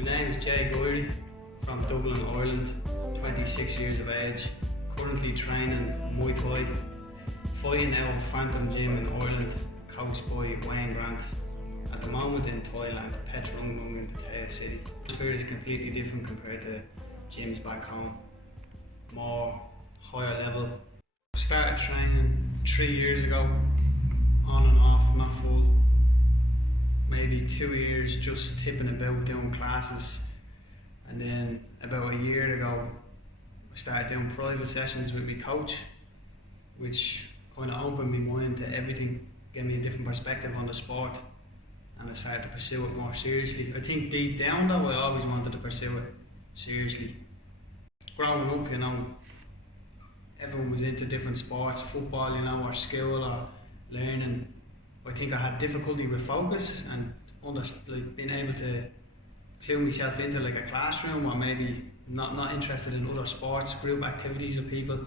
My name is Jason Guiry from Dublin, Ireland, 26 years of age, currently training Muay Thai, fighting out of Phantom Gym in Ireland, coached by Wayne Grant. At the moment in Thailand, Pattaya in Pattaya City. The atmosphere is completely different compared to gyms back home. More higher level. Started training 3 years ago, on and off, not full. Maybe 2 years just tipping about doing classes, and then about a year ago I started doing private sessions with my coach, which kind of opened my mind to everything, gave me a different perspective on the sport, and I started to pursue it more seriously. I think deep down though I always wanted to pursue it seriously. Growing up, you know, everyone was into different sports, football, you know, or school or learning. I think I had difficulty with focus and being able to clue myself into like a classroom, or maybe not interested in other sports, group activities with people.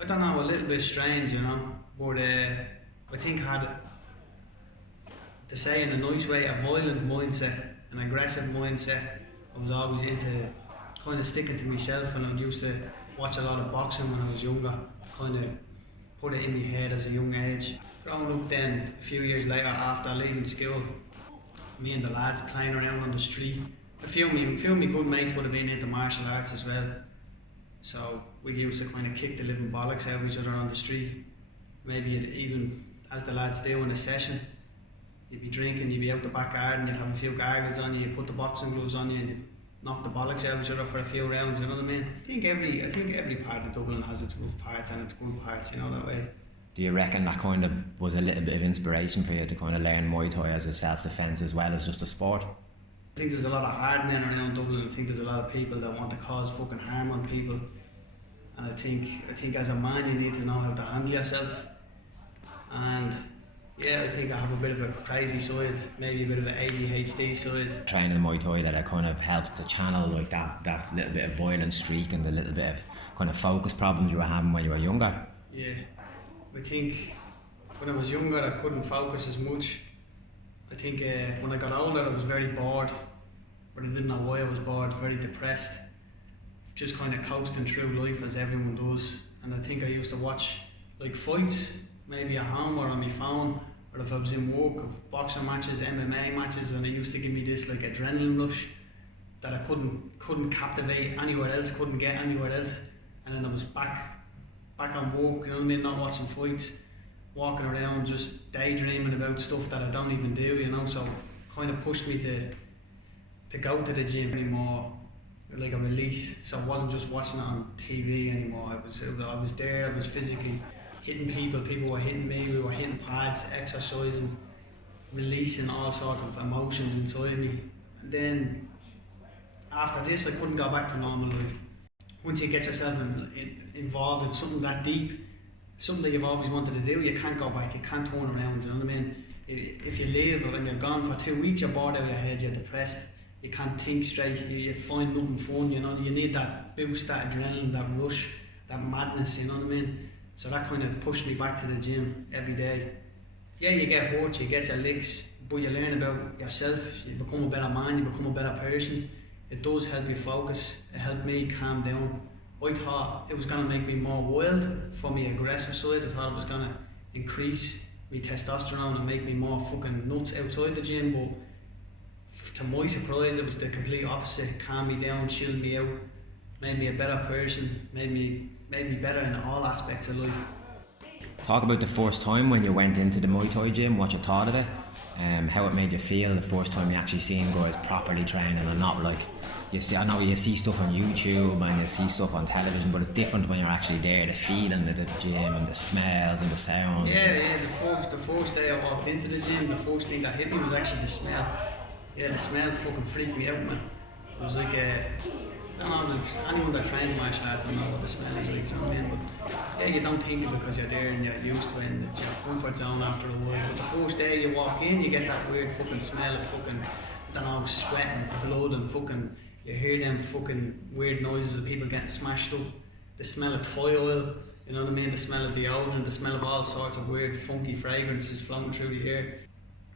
I don't know, a little bit strange, you know, but I think I had, to say in a nice way, a violent mindset, an aggressive mindset. I was always into kind of sticking to myself, and I used to watch a lot of boxing when I was younger, kind of put it in my head as a young age. Growing up then, a few years later after leaving school, me and the lads playing around on the street. A few of me good mates would have been into martial arts as well. So we used to kind of kick the living bollocks out of each other on the street. Maybe even, as the lads do in a session, you'd be drinking, you'd be out the back garden, you'd have a few gargles on you, you'd put the boxing gloves on you, and you'd knock the bollocks out of each other for a few rounds, you know what I mean? I think every part of Dublin has its rough parts and its good parts, you know, that way. Do you reckon that kind of was a little bit of inspiration for you to kind of learn Muay Thai as a self-defence as well as just a sport? I think there's a lot of hard men around Dublin. I think there's a lot of people that want to cause fucking harm on people. And I think as a man you need to know how to handle yourself. And yeah, I think I have a bit of a crazy side, maybe a bit of an ADHD side. Training Muay Thai, that it kind of helped to channel like that little bit of violent streak and the little bit of kind of focus problems you were having when you were younger. Yeah, I think when I was younger I couldn't focus as much. I think when I got older I was very bored, but I didn't know why I was bored, very depressed. Just kind of coasting through life as everyone does. And I think I used to watch like fights, maybe at home or on my phone, or if I was in work, of boxing matches, MMA matches, and it used to give me this like adrenaline rush that I couldn't captivate anywhere else, couldn't get anywhere else. And then I was back on work, you know what I mean, not watching fights, walking around just daydreaming about stuff that I don't even do, you know. So kind of pushed me to go to the gym anymore, like a release. So I wasn't just watching it on TV anymore. I was there, I was physically hitting people were hitting me, we were hitting pads, exercising, releasing all sorts of emotions inside me. And then after this I couldn't go back to normal life. Once you get yourself involved in something that deep, something that you've always wanted to do, you can't go back, you can't turn around, you know what I mean? If you leave and you're gone for 2 weeks, you're bored out of your head, you're depressed, you can't think straight, you find nothing fun, you know. You need that boost, that adrenaline, that rush, that madness, you know what I mean? So that kind of pushed me back to the gym every day. Yeah, you get hurt, you get your licks, but you learn about yourself, you become a better man, you become a better person. It does help you focus, it helped me calm down. I thought it was going to make me more wild for my aggressive side. I thought it was going to increase my testosterone and make me more fucking nuts outside the gym, but to my surprise it was the complete opposite. Calmed me down, chilled me out, made me a better person, made me better in all aspects of life. Talk about the first time when you went into the Muay Thai gym, what you thought of it, how it made you feel the first time you actually seen guys properly training, and not like I know you see stuff on YouTube and you see stuff on television, but it's different when you're actually there, the feeling of the gym and the smells and the sounds. Yeah, the first day I walked into the gym, the first thing that hit me was actually the smell. Yeah, the smell fucking freaked me out, man. It was like I don't know, anyone that trains martial arts will know what the smell is like, you know what I mean? But yeah, you don't think of it because you're there and you're used to it and it's your comfort zone after a while. But the first day you walk in, you get that weird fucking smell of fucking, I don't know, sweat and blood and fucking, you hear them fucking weird noises of people getting smashed up. The smell of Thai oil, you know what I mean? The smell of deodorant, the smell of all sorts of weird funky fragrances flowing through the air.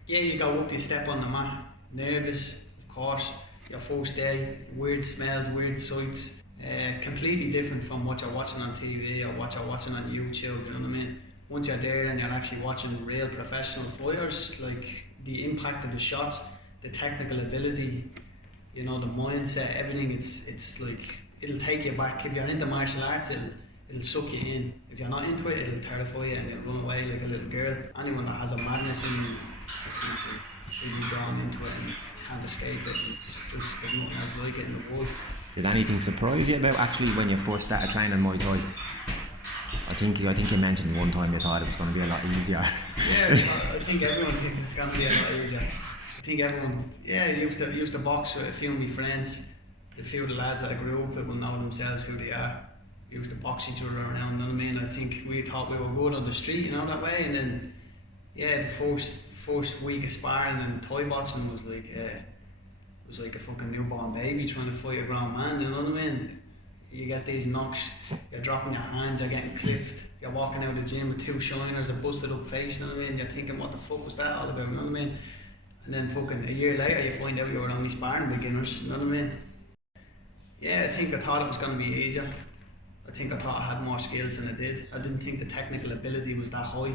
Yeah, you go up, you step on the mat, nervous, of course. your first day, weird smells, weird sights, completely different from what you're watching on TV or what you're watching on YouTube, you know what I mean? Once you're there and you're actually watching real professional fighters, like the impact of the shots, the technical ability, you know, the mindset, everything, it's like, it'll take you back. If you're into martial arts, it'll suck you in. If you're not into it, it'll terrify you and you'll run away like a little girl. Anyone that has a madness in them, will be drawn into it and can't escape it. And it's just, there's nothing else like it in the world. Did anything surprise you about actually when you first started training Muay Thai? I think you mentioned one time you thought it was going to be a lot easier. Yeah, I think everyone thinks it's going to be a lot easier. I think everyone, used to box with a few of my friends. A few of the lads that I grew up with will know themselves who they are. We used to box each other around, you know what I mean? I think we thought we were good on the street, you know, that way. And then, the first week of sparring and Thai boxing was like a fucking newborn baby trying to fight a grown man, you know what I mean? You get these knocks, you're dropping your hands, you're getting clipped, you're walking out of the gym with two shiners, a busted up face, you know what I mean? You're thinking, what the fuck was that all about, you know what I mean? And then fucking a year later you find out you were only sparring beginners, you know what I mean? Yeah, I think I thought it was going to be easier. I think I thought I had more skills than I did. I didn't think the technical ability was that high.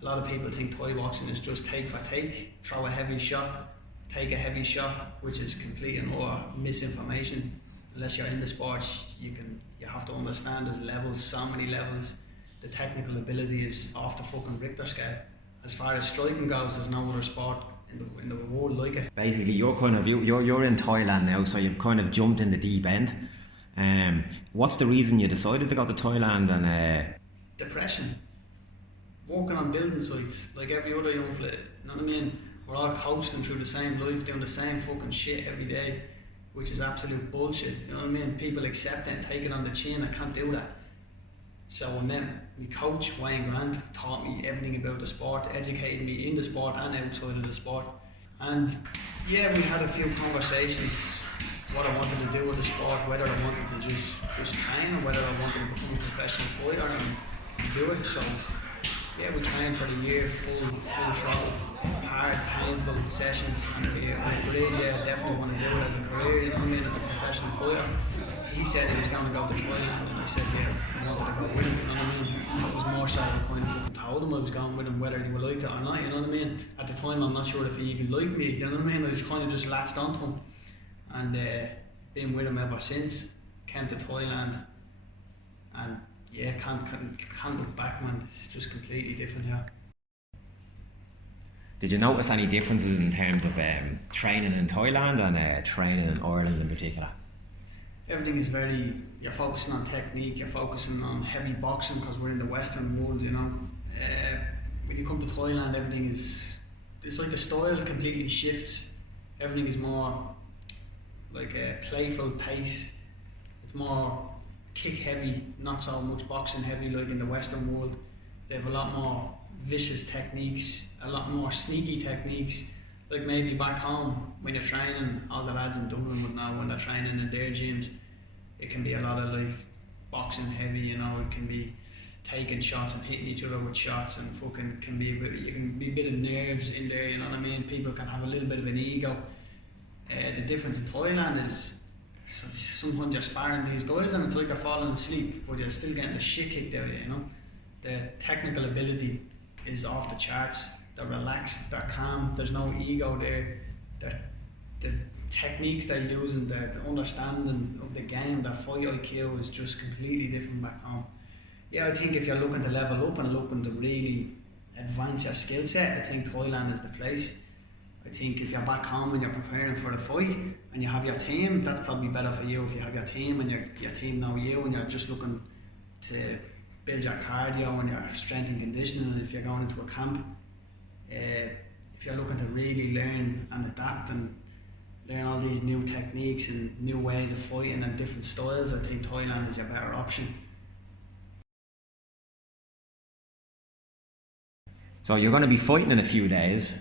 A lot of people think Thai boxing is just take for take, throw a heavy shot, take a heavy shot, which is complete and utter misinformation. Unless you're in the sport, you have to understand there's levels, so many levels. The technical ability is off the fucking Richter scale. As far as striking goes, there's no other sport in the world like it. Basically, you're in Thailand now, so you've kind of jumped in the deep end. What's the reason you decided to go to Thailand? And depression. Working on building sites like every other young fella. You know what I mean? We're all coasting through the same life, doing the same fucking shit every day, which is absolute bullshit. You know what I mean? People accept it and take it on the chin. I can't do that. So I met my coach, Wayne Grant, taught me everything about the sport, educated me in the sport and outside of the sport. And we had a few conversations, what I wanted to do with the sport, whether I wanted to just train or whether I wanted to become a professional fighter and do it. So we trained for the year, full throttle, hard, painful sessions, and I agreed, definitely want to do it as a career, you know what I mean, as a professional fighter. He said he was going to go to Thailand, and I said, I wanted to go with him, you know what I mean. It was more so I kind of told him I was going with him, whether he would like it or not, you know what I mean. At the time, I'm not sure if he even liked me, you know what I mean. I just kind of just latched onto him, and been with him ever since. Came to Thailand, and can't look back, man. It's just completely different here. Did you notice any differences in terms of training in Thailand and training in Ireland in particular? Everything is you're focusing on technique, you're focusing on heavy boxing because we're in the Western world, you know. When you come to Thailand, it's like the style completely shifts. Everything is more like a playful pace. It's more kick heavy, not so much boxing heavy like in the Western world. They have a lot more vicious techniques, a lot more sneaky techniques. Like maybe back home, when you're training, all the lads in Dublin would know when they're training in their gyms, it can be a lot of like boxing heavy, you know, it can be taking shots and hitting each other with shots and fucking you can be a bit of nerves in there, you know what I mean? People can have a little bit of an ego. The difference in Thailand is sometimes you're sparring these guys and it's like they're falling asleep, but you're still getting the shit kicked out of you, you know? The technical ability is off the charts. They're relaxed, they're calm, there's no ego there. The techniques they're using, the understanding of the game, their fight IQ is just completely different back home. I think if you're looking to level up and looking to really advance your skill set, I think Thailand is the place. I think if you're back home and you're preparing for the fight and you have your team, that's probably better for you if you have your team and your team know you and you're just looking to build your cardio and your strength and conditioning. And if you're going into a camp, if you're looking to really learn and adapt and learn all these new techniques and new ways of fighting and different styles, I think Thailand is your better option. So you're going to be fighting in a few days.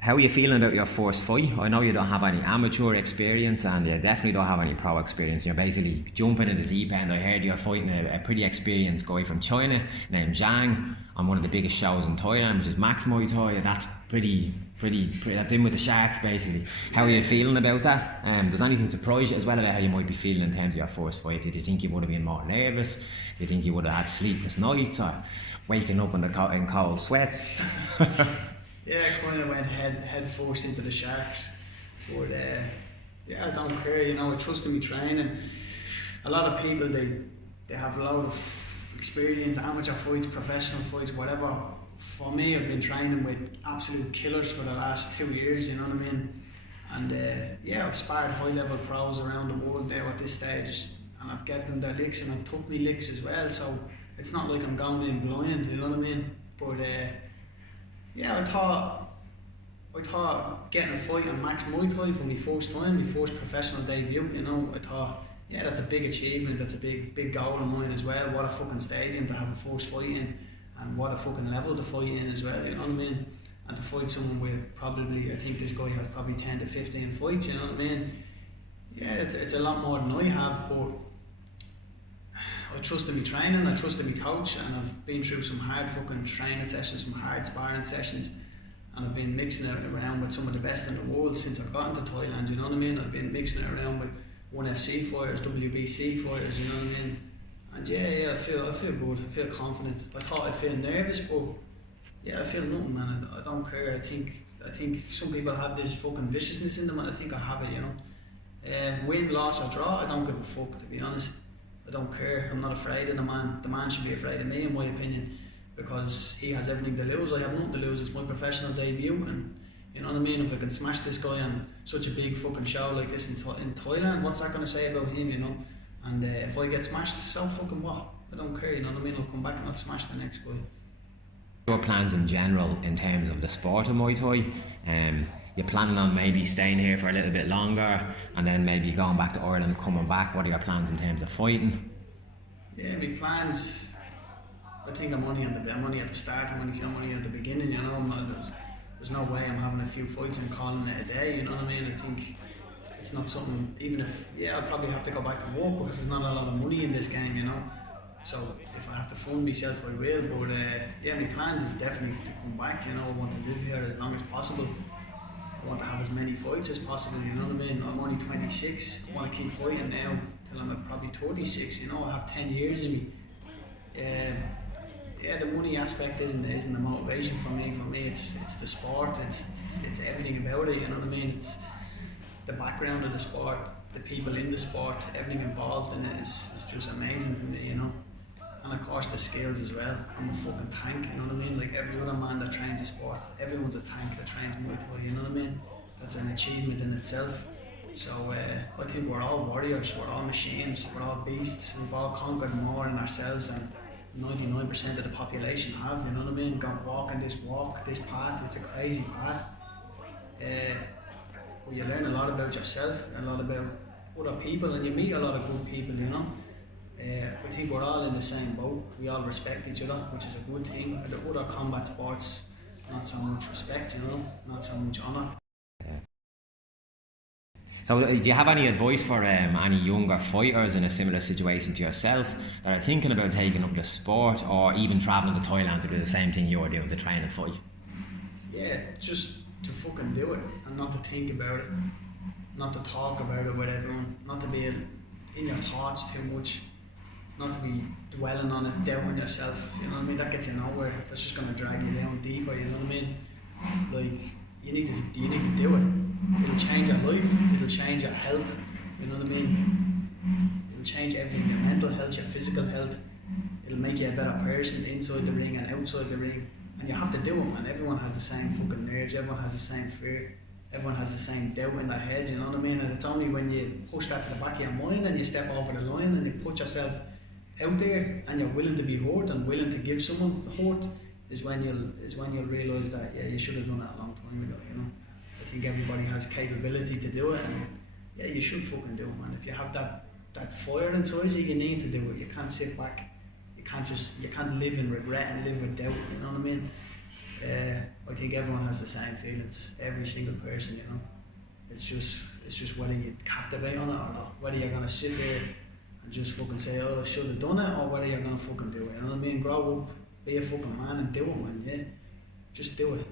How are you feeling about your first fight? I know you don't have any amateur experience and you definitely don't have any pro experience. You're basically jumping in the deep end. I heard you're fighting a pretty experienced guy from China named Zhang on one of the biggest shows in Thailand, which is Max Muay Thai, and that's pretty that's in with the Sharks basically. How are you feeling about that? Does anything surprise you as well about how you might be feeling in terms of your first fight? Did you think you would have been more nervous? Do you think you would have had sleepless nights or waking up in cold sweats? Yeah, I kind of went head first into the Sharks, but yeah, I don't care. You know, I trust in my training. A lot of people they have a lot of experience, amateur fights, professional fights, whatever. For me, I've been training with absolute killers for the last 2 years. You know what I mean? And yeah, I've sparred high level pros around the world there at this stage, and I've given them their licks and I've took me licks as well. So it's not like I'm going in blind. You know what I mean? But yeah, I thought getting a fight on Max Muay Thai for my first time, my first professional debut, you know, I thought, yeah, that's a big achievement, that's a big goal of mine as well. What a fucking stadium to have a first fight in, and what a fucking level to fight in as well, you know what I mean? And to fight someone with probably, I think this guy has probably 10 to 15 fights, you know what I mean? Yeah, it's a lot more than I have, but I trust in my training, I trust in my coach, and I've been through some hard fucking training sessions, some hard sparring sessions, and I've been mixing it around with some of the best in the world since I've gotten to Thailand, you know what I mean? I've been mixing it around with 1FC fighters, WBC fighters, you know what I mean? And yeah, I feel good, I feel confident. I thought I'd feel nervous, but yeah, I feel nothing, man. I don't care. I think some people have this fucking viciousness in them, and I think I have it, you know. Win, loss or draw, I don't give a fuck, to be honest. I don't care. I'm not afraid of the man. The man should be afraid of me, in my opinion, because he has everything to lose. I have nothing to lose. It's my professional debut, and you know what I mean. If I can smash this guy on such a big fucking show like this in Thailand, what's that going to say about him, you know? And if I get smashed, so fucking what? I don't care. You know what I mean? I'll come back and I'll smash the next guy. Your plans in general in terms of the sport of Muay Thai? You're planning on maybe staying here for a little bit longer and then maybe going back to Ireland, coming back? What are your plans in terms of fighting? Yeah, my plans, I think I'm only at the start, I'm only at the beginning, you know. There's no way I'm having a few fights and calling it a day, you know what I mean? I think it's not something, even if, yeah, I'll probably have to go back to work because there's not a lot of money in this game, you know. So if I have to fund myself, I will, but yeah, my plans is definitely to come back, you know. I want to live here as long as possible. I want to have as many fights as possible, you know what I mean? I'm only 26, I want to keep fighting now till I'm probably 36, you know. I have 10 years in me. Yeah, the money aspect isn't the motivation for me. For me, it's the sport, it's everything about it, you know what I mean? It's the background of the sport, the people in the sport, everything involved in it is just amazing to me, you know. And of course the skills as well. I'm a fucking tank, you know what I mean? Like every other man that trains the sport, everyone's a tank that trains Muay Thai, you know what I mean? That's an achievement in itself. So I think we're all warriors, we're all machines, we're all beasts. We've all conquered more in ourselves than 99% of the population have, you know what I mean? Walking this path, it's a crazy path. Well, you learn a lot about yourself, a lot about other people, and you meet a lot of good people, you know. I think we're all in the same boat. We all respect each other, which is a good thing. The other combat sports, not so much respect, you know, not so much honour. So do you have any advice for any younger fighters in a similar situation to yourself that are thinking about taking up the sport or even travelling to Thailand to do the same thing you're doing, to train and fight? Yeah, just to fucking do it and not to think about it, not to talk about it with everyone, not to be in your thoughts too much, not to be dwelling on it, doubting yourself, you know what I mean? That gets you nowhere. That's just going to drag you down deeper, you know what I mean? Like, you need to do it. It'll change your life, it'll change your health, you know what I mean? It'll change everything, your mental health, your physical health. It'll make you a better person inside the ring and outside the ring. And you have to do it, man. Everyone has the same fucking nerves, everyone has the same fear, everyone has the same doubt in their head, you know what I mean? And it's only when you push that to the back of your mind and you step over the line and you put yourself out there and you're willing to be hurt and willing to give someone the hurt is when you'll realise that, yeah, you should have done that a long time ago, you know? I think everybody has capability to do it, and yeah, you should fucking do it, man. If you have that fire inside you, you need to do it. You can't sit back. You can't live in regret and live with doubt, you know what I mean? I think everyone has the same feelings. Every single person, you know. It's just whether you captivate on it or not. Whether you're gonna sit there and just fucking say, oh, I should have done it, or whether you're gonna fucking do it. You know what I mean? Grow up, be a fucking man, and do it, man. Yeah, just do it.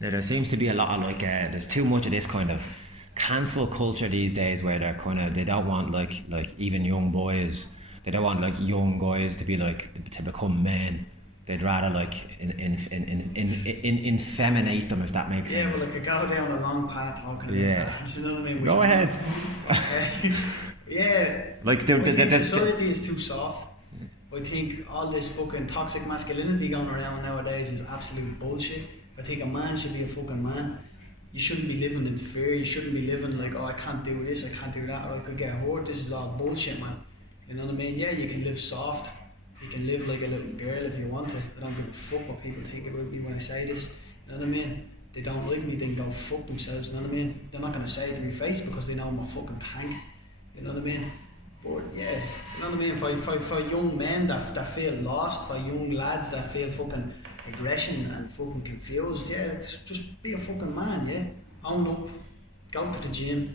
Yeah, there seems to be a lot of there's too much of this kind of cancel culture these days, where they don't want like even young boys. They don't want like young guys to be to become men. They'd rather infeminate them, if that makes sense. Yeah, well, I could go down a long path talking about that. You know what I mean? Go ahead. Yeah. Like I think society is too soft. I think all this fucking toxic masculinity going around nowadays is absolute bullshit. I think a man should be a fucking man. You shouldn't be living in fear. You shouldn't be living like, oh, I can't do this, I can't do that, or I could get hurt. This is all bullshit, man. You know what I mean? Yeah, you can live soft. You can live like a little girl if you want to. I don't give a fuck what people think about me when I say this. You know what I mean? They don't like me, then go fuck themselves. You know what I mean? They're not going to say it to my face because they know I'm a fucking tank. You know what I mean? But yeah, you know what I mean? For young men that feel lost, for young lads that feel fucking aggression and fucking confused, yeah, just be a fucking man, yeah? Own up, go to the gym,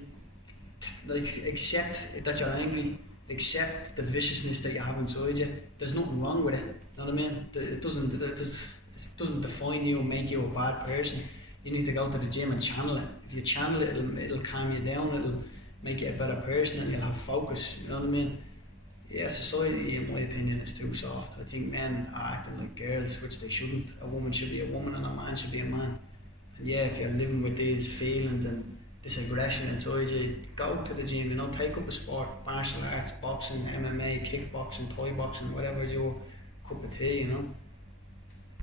accept that you're angry. Accept the viciousness that you have inside you. There's nothing wrong with it. You know what I mean? It doesn't define you and make you a bad person. You need to go to the gym and channel it. If you channel it, it'll calm you down. It'll make you a better person, and you'll have focus. You know what I mean? Yeah, society, in my opinion, is too soft. I think men are acting like girls, which they shouldn't. A woman should be a woman, and a man should be a man. And yeah, if you're living with these feelings and this aggression inside you, go to the gym, you know, take up a sport, martial arts, boxing, MMA, kickboxing, Thai boxing, whatever is your cup of tea, you know.